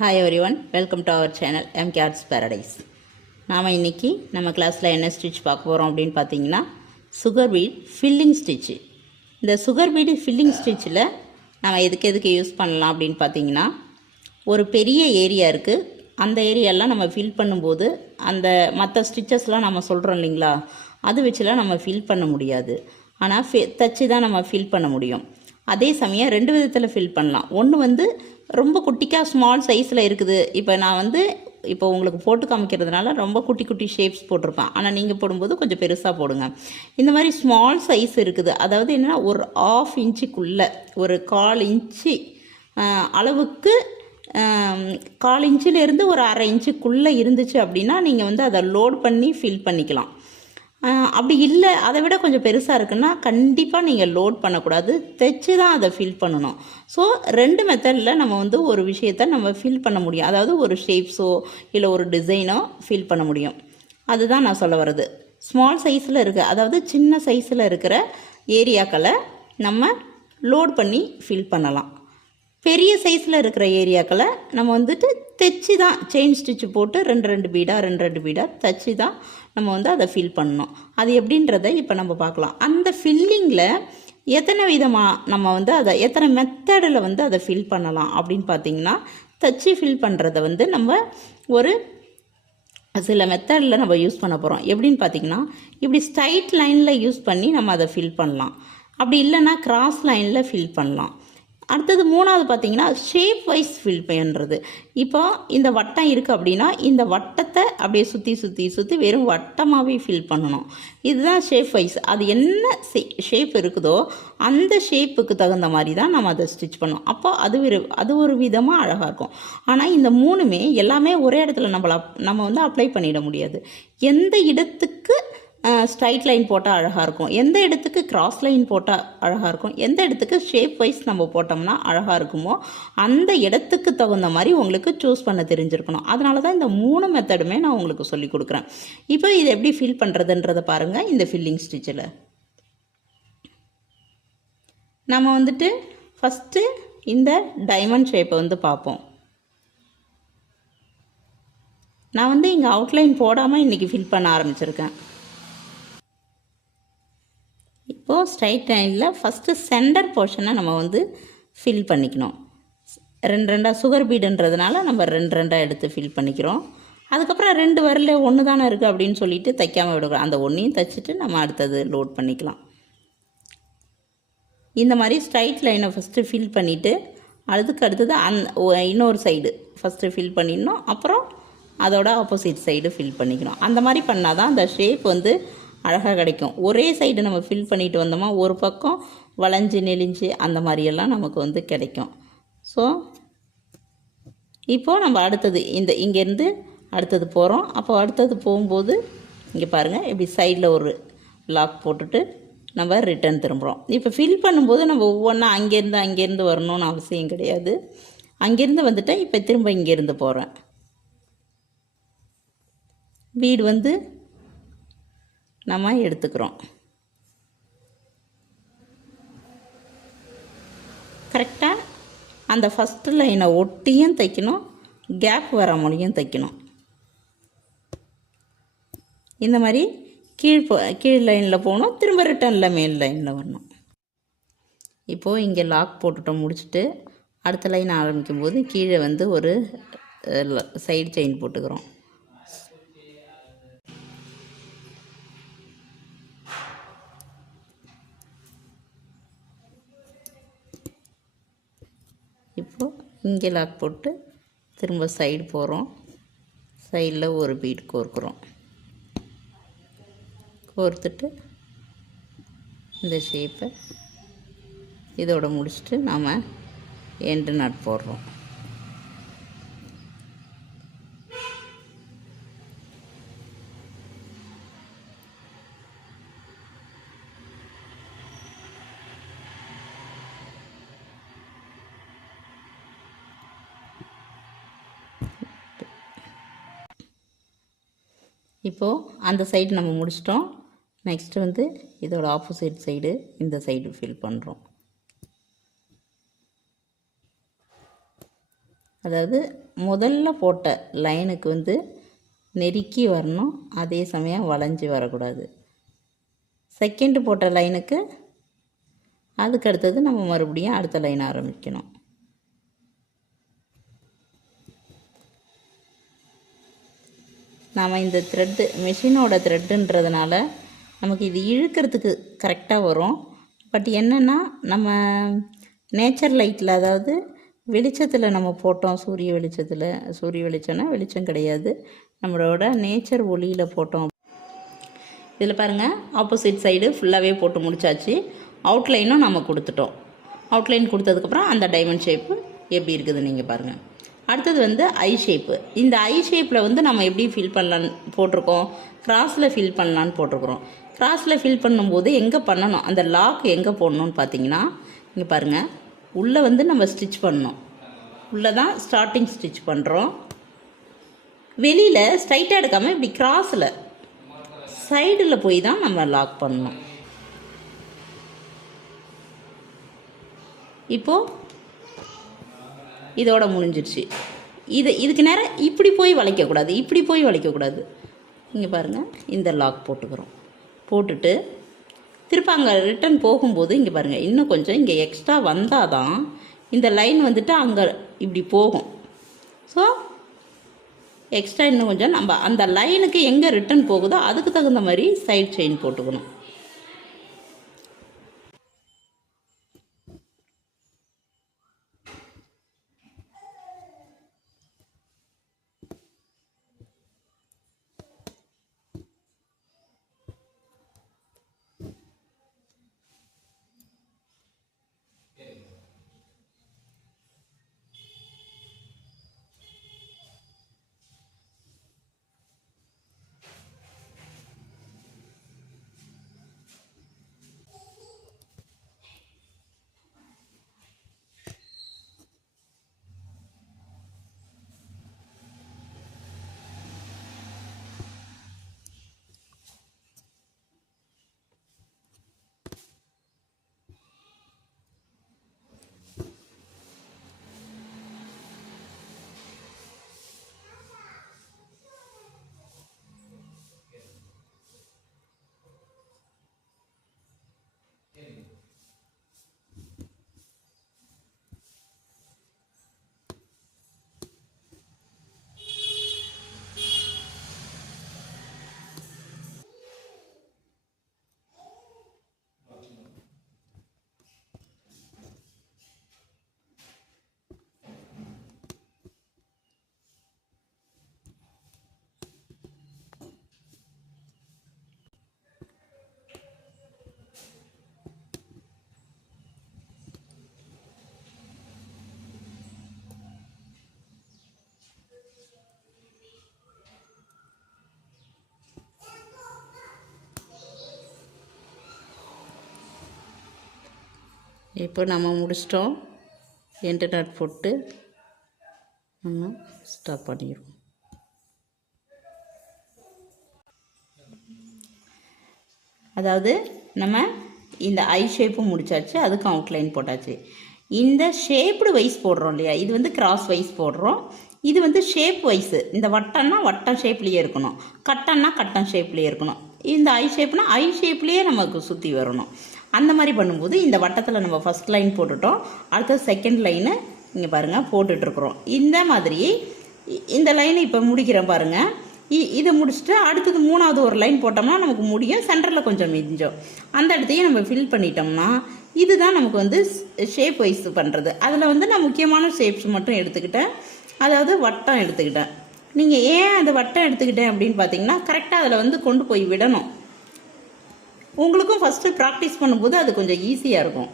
Hi everyone, welcome to our channel MK arts paradise. நாம் இன்றைக்கி நம்ம கிளாஸில் என்ன ஸ்டிச் பார்க்க போகிறோம் அப்படின்னு பார்த்தீங்கன்னா, சுகர் பீட் ஃபில்லிங் ஸ்டிச்சு. இந்த சுகர் பீடு ஃபில்லிங் ஸ்டிச்சில் நம்ம எதுக்கு யூஸ் பண்ணலாம் அப்படின்னு பார்த்தீங்கன்னா, ஒரு பெரிய ஏரியா இருக்குது. அந்த ஏரியாலாம் நம்ம ஃபில் பண்ணும்போது அந்த மற்ற ஸ்டிச்சஸ்லாம் நம்ம சொல்கிறோம் இல்லைங்களா, அது வச்சுலாம் நம்ம ஃபில் பண்ண முடியாது. ஆனால் தச்சு தான் நம்ம ஃபில் பண்ண முடியும். அதே சமயம் ரெண்டு விதத்தில் ஃபில் பண்ணலாம். ஒன்று ரொம்ப குட்டிக்காக ஸ்மால் சைஸில் இருக்குது. இப்போ நான் இப்போ உங்களுக்கு போட்டு காமிக்கிறதுனால ரொம்ப குட்டி குட்டி ஷேப்ஸ் போட்டிருப்பேன். ஆனால் நீங்கள் போடும்போது கொஞ்சம் பெருசாக போடுங்க. இந்த மாதிரி ஸ்மால் சைஸ் இருக்குது. அதாவது என்னென்னா, ஒரு 1/2 இன்ச்சுக்குள்ளே, ஒரு 1/4 இன்ச்சு அளவுக்கு, 1/4 இன்ச்சிலேருந்து ஒரு 1/2 இன்ச்சுக்குள்ளே இருந்துச்சு அப்படின்னா நீங்கள் அதை லோட் பண்ணி ஃபில் பண்ணிக்கலாம். அப்படி இல்லை, அதை விட கொஞ்சம் பெருசாக இருக்குன்னா கண்டிப்பாக நீங்கள் லோட் பண்ணக்கூடாது, தைச்சி தான் அதை ஃபில் பண்ணணும். ஸோ ரெண்டு மெத்தடில் நம்ம ஒரு விஷயத்தை நம்ம ஃபில் பண்ண முடியும். அதாவது ஒரு ஷேப்ஸோ இல்லை ஒரு டிசைனோ ஃபில் பண்ண முடியும். அதுதான் நான் சொல்ல வர்றது. ஸ்மால் சைஸில் இருக்க, அதாவது சின்ன சைஸில் இருக்கிற ஏரியாக்களை நம்ம லோட் பண்ணி ஃபில் பண்ணலாம். பெரிய சைஸில் இருக்கிற ஏரியாக்களை நம்ம தைச்சி தான், செயின் ஸ்டிச்சு போட்டு ரெண்டு பீடாக தைச்சி தான் நம்ம அதை ஃபில் பண்ணணும். அது எப்படின்றத இப்போ நம்ம பார்க்கலாம். அந்த ஃபில்லிங்கில் எத்தனை விதமாக நம்ம அதை எத்தனை மெத்தடில் அதை ஃபில் பண்ணலாம் அப்படின்னு பார்த்தீங்கன்னா, தைச்சி ஃபில் பண்ணுறத நம்ம ஒரு சில மெத்தடில் நம்ம யூஸ் பண்ண போகிறோம். எப்படின்னு பார்த்தீங்கன்னா, இப்படி ஸ்ட்ரைட் லைனில் யூஸ் பண்ணி நம்ம அதை ஃபில் பண்ணலாம். அப்படி இல்லைன்னா கிராஸ் லைனில் ஃபில் பண்ணலாம். அடுத்தது மூணாவது பார்த்தீங்கன்னா, ஷேப் வைஸ் ஃபில் பண்ணுறது. இப்போ இந்த வட்டம் இருக்குது அப்படின்னா, இந்த வட்டத்தை அப்படியே சுற்றி வெறும் வட்டமாகவே ஃபில் பண்ணணும். இதுதான் ஷேப் வைஸ். அது என்ன ஷேப் இருக்குதோ அந்த ஷேப்புக்கு தகுந்த மாதிரி தான் நம்ம அதை ஸ்டிச் பண்ணோம். அப்போ அது ஒரு விதமாக அழகாக இருக்கும். ஆனால் இந்த மூணுமே எல்லாமே ஒரே இடத்துல நம்ம அப்ளை பண்ணிட முடியாது. எந்த இடத்துக்கு ஸ்ட்ரைட் லைன் போட்டால் அழகாக இருக்கும், எந்த இடத்துக்கு கிராஸ் லைன் போட்டால் அழகாக இருக்கும், எந்த இடத்துக்கு ஷேப் வைஸ் நம்ம போட்டோம்னா அழகாக இருக்குமோ அந்த இடத்துக்கு தகுந்த மாதிரி உங்களுக்கு சூஸ் பண்ண தெரிஞ்சிருக்கணும். அதனால தான் இந்த 3 மெத்தடுமே நான் உங்களுக்கு சொல்லி கொடுக்குறேன். இப்போ இது எப்படி ஃபில் பண்ணுறதுன்றதை பாருங்கள். இந்த ஃபில்லிங் ஸ்டிச்சில் நம்ம ஃபஸ்ட்டு இந்த டைமண்ட் ஷேப்பை பார்ப்போம். நான் இங்கே அவுட்லைன் போடாமல் இன்றைக்கி ஃபில் பண்ண ஆரம்பிச்சிருக்கேன். இப்போது ஸ்ட்ரைட் லைனில் ஃபஸ்ட்டு சென்டர் போர்ஷனை நம்ம ஃபில் பண்ணிக்கணும். ரெண்டாக சுகர் பீடுன்றதுனால நம்ம ரெண்டாக எடுத்து ஃபில் பண்ணிக்கிறோம். அதுக்கப்புறம் 2 வரல ஒன்று தானே இருக்குது அப்படின்னு சொல்லிட்டு தைக்காமல் விடுக்கிறோம். அந்த ஒன்றையும் தைச்சிட்டு நம்ம அடுத்தது லோட் பண்ணிக்கலாம். இந்த மாதிரி ஸ்ட்ரைட் லைனை ஃபஸ்ட்டு ஃபில் பண்ணிவிட்டு அதுக்கு அடுத்தது இன்னொரு சைடு ஃபஸ்ட்டு ஃபில் பண்ணிடணும். அப்புறம் அதோட ஆப்போசிட் சைடு ஃபில் பண்ணிக்கணும். அந்த மாதிரி பண்ணால் தான் அந்த ஷேப் அழகாக கிடைக்கும். ஒரே சைடு நம்ம ஃபில் பண்ணிட்டு வந்தோமா ஒரு பக்கம் வளைஞ்சு நெளிஞ்சு அந்த மாதிரியெல்லாம் நமக்கு கிடைக்கும். ஸோ இப்போது நம்ம அடுத்தது இங்கேருந்து அடுத்தது போகிறோம். அப்போ அடுத்தது போகும்போது இங்கே பாருங்கள், இப்படி சைடில் ஒரு லாக் போட்டுட்டு நம்ம ரிட்டன் திரும்புகிறோம். இப்போ ஃபில் பண்ணும்போது நம்ம ஒவ்வொன்றா அங்கேருந்து வரணும்னு அவசியம் கிடையாது. அங்கேருந்து வந்துட்டேன், இப்போ திரும்ப இங்கேருந்து போகிறேன். பீடு நம்ம எடுத்துக்கிறோம். கரெக்டாக அந்த ஃபஸ்ட்டு லைனை ஒட்டியும் தைக்கணும், கேப் வர முடியும் தைக்கணும். இந்த மாதிரி கீழ் லைனில் போகணும், திரும்ப ரிட்டனில் மேல் லைனில் வரணும். இப்போது இங்கே லாக் போட்டுட்டோம். முடிச்சுட்டு அடுத்த லைன் ஆரம்பிக்கும் போது கீழே ஒரு சைடு செயின் போட்டுக்கிறோம். இப்போது இங்கே லாக் போட்டு திரும்ப சைடு போகிறோம். சைடில் ஒரு பீட் கோர்க்குறோம். கோர்த்துட்டு இந்த ஷேப்பை இதோட முடிச்சுட்டு நாம் எண்டு நாட் போடுறோம். இப்போது அந்த சைடு நம்ம முடிச்சிட்டோம். நெக்ஸ்ட்டு இதோட ஆப்போசிட் சைடு இந்த சைடு ஃபில் பண்ணுறோம். அதாவது முதல்ல போட்ட லைனுக்கு வந்து நெருக்கி வரணும், அதே சமயம் வளைஞ்சி வரக்கூடாது. செகண்ட் போட்ட லைனுக்கு அதுக்கு அடுத்தது நம்ம மறுபடியும் அடுத்த லைன் ஆரம்பிக்கணும். நாம் இந்த த்ரெட்டு மிஷினோட த்ரெட்டுன்றதுனால நமக்கு இது இழுக்கிறதுக்கு கரெக்டாக வரும். பட் என்னென்னா நம்ம நேச்சர் லைட்டில், அதாவது வெளிச்சத்தில் நம்ம போட்டோம், சூரிய வெளிச்சம்னா வெளிச்சம் கிடையாது, நம்மளோட நேச்சர் ஒளியில் போட்டோம். இதில் பாருங்கள், ஆப்போசிட் சைடு ஃபுல்லாகவே போட்டு முடித்தாச்சு. அவுட்லைனும் நம்ம கொடுத்துட்டோம். அவுட்லைன் கொடுத்ததுக்கப்புறம் அந்த டைமண்ட் ஷேப்பு எப்படி இருக்குது நீங்கள் பாருங்கள். அடுத்தது வந்து ஐ ஷேப்பு. இந்த ஐ ஷேப்பில் வந்து நம்ம எப்படி ஃபில் பண்ணலான்னு போட்டிருக்கோம், கிராஸில் ஃபில் பண்ணலான்னு போட்டிருக்கிறோம். கிராஸில் ஃபில் பண்ணும்போது எங்கே பண்ணணும், அந்த லாக் எங்கே போடணும்னு பார்த்தீங்கன்னா, இங்கே பாருங்கள், உள்ளே வந்து நம்ம ஸ்டிச் பண்ணணும். உள்ளே தான் ஸ்டார்டிங் ஸ்டிச் பண்ணுறோம். வெளியில் ஸ்ட்ரைட்டாக எடுக்காமல் இப்படி கிராஸில் சைடில் போய் தான் நம்ம லாக் பண்ணணும். இப்போது இதோட முடிஞ்சிடுச்சு. இதுக்கு நேரம் இப்படி போய் வளைக்கக்கூடாது, இப்படி போய் வளைக்கக்கூடாது. இங்கே பாருங்கள், இந்த லாக் போட்டுக்கிறோம். போட்டுட்டு திரும்ப அங்கே ரிட்டன் போகும்போது இங்கே பாருங்கள், இன்னும் கொஞ்சம் இங்கே எக்ஸ்ட்ரா வந்தால் தான் இந்த லைன் வந்துட்டு அங்கே இப்படி போகும். ஸோ எக்ஸ்ட்ரா இன்னும் கொஞ்சம் நம்ம அந்த லைனுக்கு எங்கே ரிட்டன் போகுதோ அதுக்கு தகுந்த மாதிரி சைட் செயின் போட்டுக்கணும். இப்போ நம்ம முடிச்சிட்டோம். எண்டு நாட் போட்டு நம்ம ஸ்டாப் பண்ணிடுவோம். அதாவது நம்ம இந்த ஐ ஷேப்பும் முடிச்சாச்சு, அதுக்கும் அவுட்லைன் போட்டாச்சு. இந்த ஷேப்டு வைஸ் போடுறோம் இல்லையா, இது வந்து கிராஸ் வைஸ் போடுறோம், இது வந்து ஷேப் வைஸு. இந்த வட்டம்னா வட்டம் ஷேப்லேயே இருக்கணும், கட்டம்னா கட்டம் ஷேப்லேயே இருக்கணும். இந்த ஐ ஷேப்னா ஐ ஷேப்லேயே நமக்கு சுற்றி வரணும். அந்த மாதிரி பண்ணும்போது இந்த வட்டத்தில் நம்ம ஃபஸ்ட் லைன் போட்டுட்டோம், அடுத்தது செகண்ட் லைனு இங்கே பாருங்கள் போட்டுட்ருக்குறோம். இந்த மாதிரி இந்த லைனை இப்போ முடிக்கிறோம் பாருங்கள். இதை முடிச்சுட்டு அடுத்தது மூணாவது ஒரு லைன் போட்டோம்னா நமக்கு முடியும், சென்டரில் கொஞ்சம் மிஞ்சம், அந்த இடத்தையும் நம்ம ஃபில் பண்ணிட்டோம்னா இதுதான் நமக்கு வந்து ஷேப் வைஸ் பண்ணுறது. அதில் வந்து நான் முக்கியமான ஷேப்ஸ் மட்டும் எடுத்துக்கிட்டேன், அதாவது வட்டம் எடுத்துக்கிட்டேன். நீங்கள் ஏன் அந்த வட்டம் எடுத்துக்கிட்டேன் அப்படின்னு பார்த்தீங்கன்னா, கரெக்டாக அதில் வந்து கொண்டு போய் விடணும். உங்களுக்கும் ஃபஸ்ட்டு ப்ராக்டிஸ் பண்ணும்போது அது கொஞ்சம் ஈஸியாக இருக்கும்.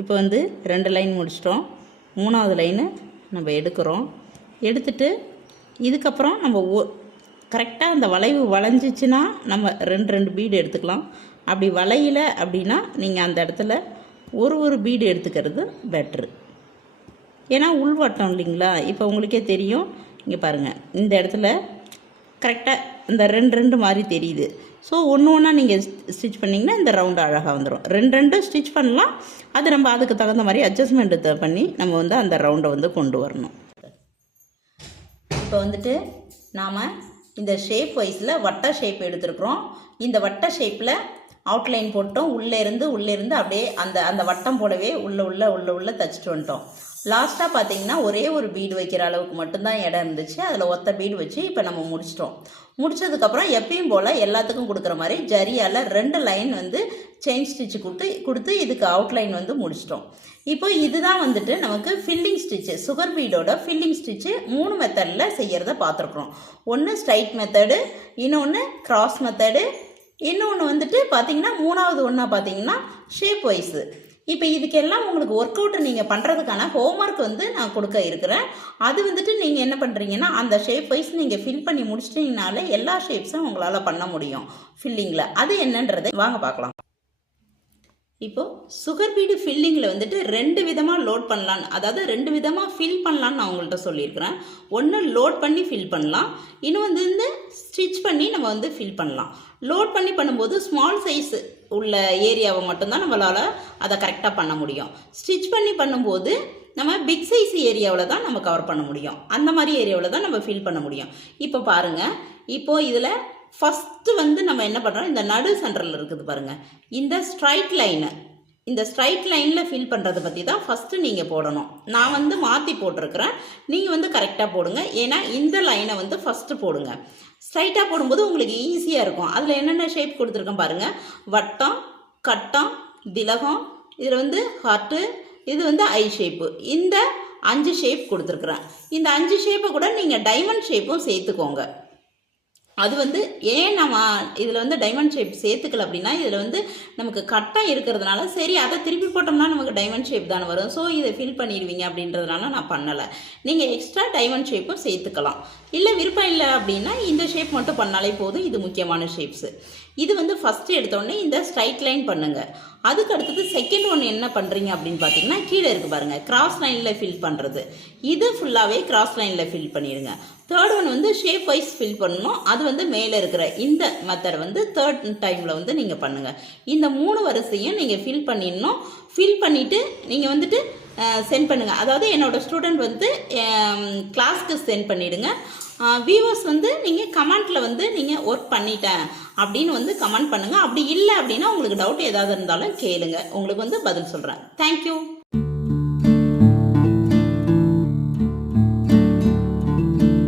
இப்போ வந்து 2 லைன் முடிச்சிட்டோம், மூணாவது லைனு நம்ம எடுக்கிறோம். எடுத்துட்டு இதுக்கப்புறம் நம்ம கரெக்டாக அந்த வளைவு வளைஞ்சிச்சின்னா நம்ம 2 பீடு எடுத்துக்கலாம். அப்படி வளையல அப்படின்னா நீங்கள் அந்த இடத்துல ஒரு பீடு எடுத்துக்கிறது பெட்ரு. ஏன்னா உள்வட்டம் இல்லைங்களா, இப்போ உங்களுக்கே தெரியும், இங்கே பாருங்கள், இந்த இடத்துல கரெக்டாக இந்த ரெண்டு மாதிரி தெரியுது. ஸோ ஒன்று ஒன்றா நீங்கள் ஸ்டிச் பண்ணிங்கன்னா இந்த ரவுண்டு அழகாக வந்துடும். ரெண்டு ஸ்டிச் பண்ணலாம். அது நம்ம அதுக்கு தகுந்த மாதிரி அட்ஜஸ்ட்மெண்ட்டு பண்ணி நம்ம வந்து அந்த ரவுண்டை வந்து கொண்டு வரணும். இப்போ வந்துட்டு நாம் இந்த ஷேப் வைஸில் வட்ட ஷேப் எடுத்துருக்குறோம். இந்த வட்ட ஷேப்பில் அவுட்லைன் போட்டோம். உள்ளேருந்து அப்படியே அந்த வட்டம் போடவே உள்ள தச்சுட்டு வந்துட்டோம். லாஸ்ட்டாக பார்த்தீங்கன்னா ஒரே ஒரு பீடு வைக்கிற அளவுக்கு மட்டும்தான் இடம் இருந்துச்சு. அதில் ஒத்த பீடு வச்சு இப்போ நம்ம முடிச்சிட்டோம். முடிச்சதுக்கப்புறம் எப்பயும் போல் எல்லாத்துக்கும் கொடுக்குற மாதிரி ஜரியால் 2 லைன் வந்து செயின் ஸ்டிச்சு கொடுத்து இதுக்கு அவுட்லைன் வந்து முடிச்சிட்டோம். இப்போ இதுதான் வந்துட்டு நமக்கு ஃபில்லிங் ஸ்டிச்சு, சுகர் பீடோட ஃபில்லிங் ஸ்டிச்சு 3 மெத்தடில் செய்கிறத பார்த்துருக்குறோம். ஒன்று ஸ்ட்ரைட் மெத்தடு, இன்னொன்று கிராஸ் மெத்தடு, இன்னொன்று வந்துட்டு பார்த்தீங்கன்னா 3வது ஒன்றா பார்த்தீங்கன்னா ஷேப் வைஸு. இப்போ இதுக்கெல்லாம் உங்களுக்கு ஒர்க் அவுட் நீங்கள் பண்ணுறதுக்கான ஹோம்ஒர்க் வந்து நான் கொடுக்க இருக்கிறேன். அது வந்துட்டு நீங்கள் என்ன பண்ணுறீங்கன்னா அந்த ஷேப் வைஸ் நீங்கள் ஃபில் பண்ணி முடிச்சிட்டிங்கனாலே எல்லா ஷேப்ஸும் உங்களால் பண்ண முடியும் ஃபில்லிங்கில். அது என்னன்றதை வாங்க பார்க்கலாம். இப்போது சுகர் பீடு ஃபில்லிங்கில் வந்துட்டு 2 விதமாக லோட் பண்ணலான்னு, அதாவது 2 விதமாக ஃபில் பண்ணலான்னு நான் உங்கள்கிட்ட சொல்லியிருக்கிறேன். ஒன்று லோட் பண்ணி ஃபில் பண்ணலாம், இன்னும் வந்து ஸ்டிச் பண்ணி நம்ம வந்து ஃபில் பண்ணலாம். லோட் பண்ணி பண்ணும்போது ஸ்மால் சைஸ் உள்ள ஏரியாவை மட்டும்தான் நம்மளால் அதை கரெக்டாக பண்ண முடியும். ஸ்டிச் பண்ணி பண்ணும்போது நம்ம பிக் சைஸ் ஏரியாவில் தான் நம்ம கவர் பண்ண முடியும். அந்த மாதிரி ஏரியாவில் தான் நம்ம ஃபில் பண்ண முடியும். இப்போ பாருங்கள், இப்போது இதில் ஃபஸ்ட்டு வந்து நம்ம என்ன பண்ணுறோம், இந்த நடு சென்டரில் இருக்குது பாருங்கள், இந்த ஸ்ட்ரைட் லைனில் ஃபில் பண்ணுறதை பற்றி தான் ஃபஸ்ட்டு நீங்கள் போடணும். நான் வந்து மாற்றி போட்டிருக்கிறேன், நீங்கள் வந்து கரெக்டாக போடுங்க. ஏன்னா இந்த லைனை வந்து ஃபஸ்ட்டு போடுங்க. ஸ்ட்ரைட்டாக போடும்போது உங்களுக்கு ஈஸியாக இருக்கும். அதில் என்னென்ன ஷேப் கொடுத்துருக்கேன் பாருங்கள், வட்டம், கட்டம், திலகம், இதில் வந்து ஹார்ட்டு, இது வந்து ஐ ஷேப்பு. இந்த 5 ஷேப் கொடுத்துருக்குறேன். இந்த 5 ஷேப்பை கூட நீங்கள் டைமண்ட் ஷேப்பும் சேர்த்துக்கோங்க. அது வந்து ஏன் நம்ம இதில் வந்து டைமண்ட் ஷேப் சேர்த்துக்கல அப்படின்னா, இதில் வந்து நமக்கு கட்டம் இருக்கிறதுனால சரி அதை திருப்பி போட்டோம்னா நமக்கு டைமண்ட் ஷேப் தானே வரும், ஸோ இதை ஃபில் பண்ணிடுவீங்க அப்படின்றதுனால நான் பண்ணலை. நீங்கள் எக்ஸ்ட்ரா டைமண்ட் ஷேப்பும் சேர்த்துக்கலாம். இல்லை விருப்பம் இல்லை அப்படின்னா இந்த ஷேப் மட்டும் பண்ணாலே போதும். இது முக்கியமான ஷேப்ஸு. இது வந்து ஃபஸ்ட்டு எடுத்தோடனே இந்த ஸ்ட்ரைட் லைன் பண்ணுங்கள். அதுக்கு அடுத்தது செகண்ட் ஒன்று என்ன பண்ணுறீங்க அப்படின்னு பார்த்தீங்கன்னா, கீழே இருக்குது பாருங்கள், கிராஸ் லைனில் ஃபில் பண்ணுறது. இது ஃபுல்லாகவே கிராஸ் லைனில் ஃபில் பண்ணிடுங்க. தேர்ட் ஒன் வந்து ஷேப் வைஸ் ஃபில் பண்ணணும். அது வந்து மேலே இருக்கிற இந்த மெத்தட் வந்து தேர்ட் டைமில் வந்து நீங்கள் பண்ணுங்கள். இந்த 3 வரிசையும் நீங்கள் ஃபில் பண்ணிடணும். ஃபில் பண்ணிவிட்டு நீங்கள் வந்துட்டு சென்ட் பண்ணுங்கள். அதாவது என்னோடய ஸ்டூடெண்ட் வந்து கிளாஸ்க்கு சென்ட் பண்ணிவிடுங்க. வியூவர்ஸ் வந்து நீங்கள் கமெண்ட்டில் வந்து நீங்கள் ஒர்க் பண்ணிட்டேன் அப்படின்னு வந்து கமெண்ட் பண்ணுங்கள். அப்படி இல்லை அப்படின்னா உங்களுக்கு டவுட் ஏதாவது இருந்தாலும் கேளுங்க, உங்களுக்கு வந்து பதில் சொல்கிறேன். தேங்க்யூ.